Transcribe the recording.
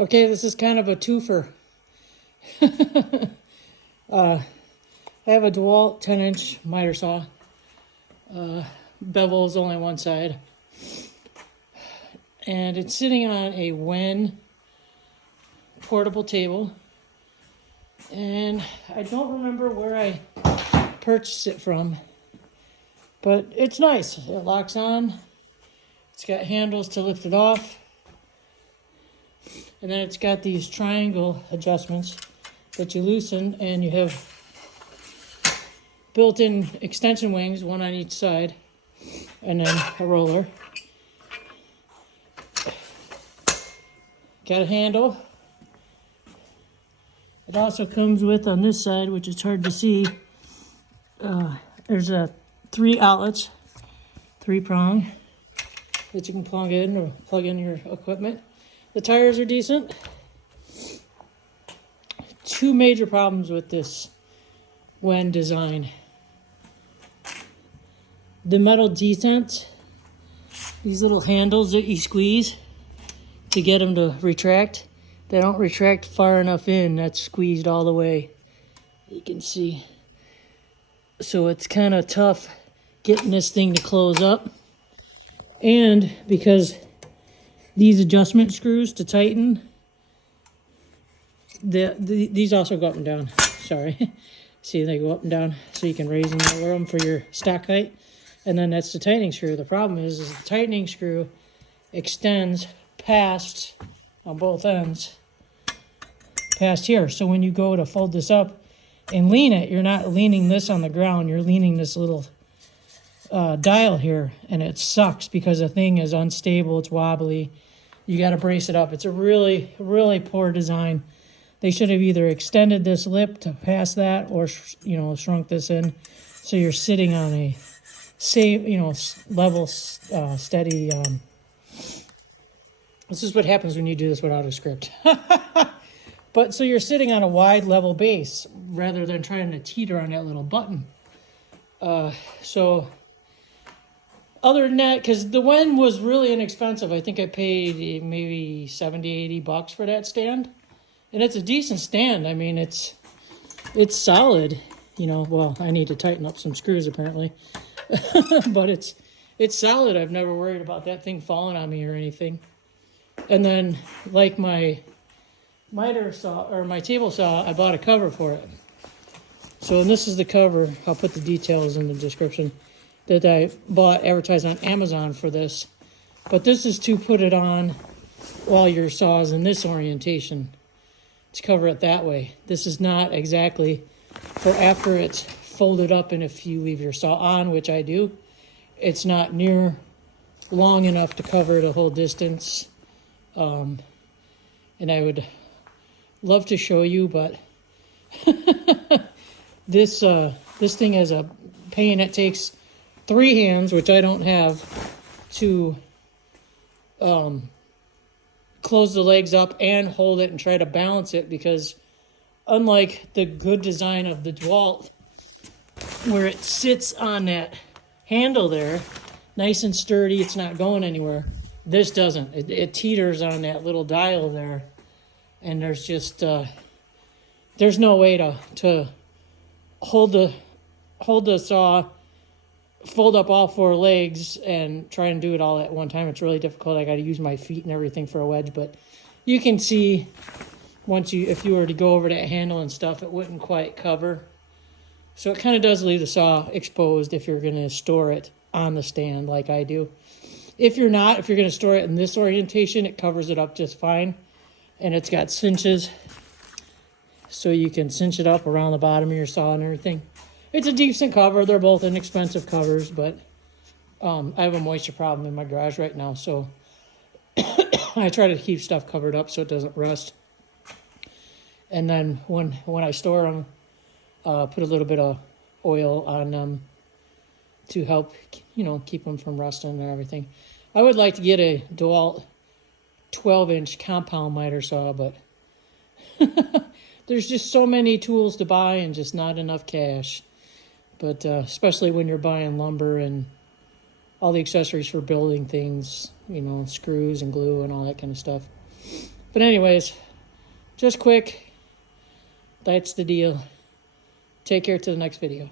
Okay, this is kind of a twofer. I have a DeWalt 10-inch miter saw. Bevel is only one side. And it's sitting on a Wen portable table. And I don't remember where I purchased it from. But it's nice. It locks on. It's got handles to lift it off. And then it's got these triangle adjustments that you loosen, and you have built-in extension wings, one on each side, and then a roller. Got a handle. It also comes with, on this side, which is hard to see, there's 3 outlets, 3-prong, that you can plug in or plug in your equipment. The tires are decent. 2 major problems with this Wen design. The metal detents, these little handles that you squeeze to get them to retract, they don't retract far enough in. That's squeezed all the way, you can see. So it's kind of tough getting this thing to close up. And because these adjustment screws to tighten, these also go up and down. Sorry. See, they go up and down, so you can raise and lower them for your stack height. And then that's the tightening screw. The problem is the tightening screw extends past, on both ends, past here. So when you go to fold this up and lean it, you're not leaning this on the ground. You're leaning this little dial here, and it sucks because the thing is unstable. It's wobbly. You got to brace it up. It's a really, really poor design. They should have either extended this lip to pass that, or shrunk this in, so you're sitting on a level, steady. This is what happens when you do this without a script. But so you're sitting on a wide level base rather than trying to teeter on that little button. So other than that, because the Wen was really inexpensive. I think I paid maybe $70, $80 for that stand. And it's a decent stand. I mean, it's solid. Well, I need to tighten up some screws apparently. But it's solid. I've never worried about that thing falling on me or anything. And then, like my miter saw, or my table saw, I bought a cover for it. So, and this is the cover. I'll put the details in the description, that I bought advertised on Amazon for this. But this is to put it on while your saw is in this orientation, to cover it that way. This is not exactly for after it's folded up, and if you leave your saw on, which I do, it's not near long enough to cover the whole distance. And I would love to show you, but this thing has a pain. It takes 3 hands, which I don't have, to close the legs up and hold it and try to balance it, because unlike the good design of the DeWalt, where it sits on that handle there, nice and sturdy, it's not going anywhere, this doesn't. It teeters on that little dial there, and there's just there's no way to hold the saw, fold up all 4 legs, and try and do it all at one time. It's really difficult. I got to use my feet and everything for a wedge, but you can see if you were to go over that handle and stuff, it wouldn't quite cover. So it kind of does leave the saw exposed if you're going to store it on the stand like I do. If you're going to store it in this orientation, it covers it up just fine. And it's got cinches, so you can cinch it up around the bottom of your saw and everything. It's a decent cover. They're both inexpensive covers, but I have a moisture problem in my garage right now, so I try to keep stuff covered up so it doesn't rust. And then when I store them, put a little bit of oil on them to help, keep them from rusting and everything. I would like to get a DeWalt 12-inch compound miter saw, but there's just so many tools to buy and just not enough cash. But especially when you're buying lumber and all the accessories for building things, screws and glue and all that kind of stuff. But anyways, just quick, that's the deal. Take care to the next video.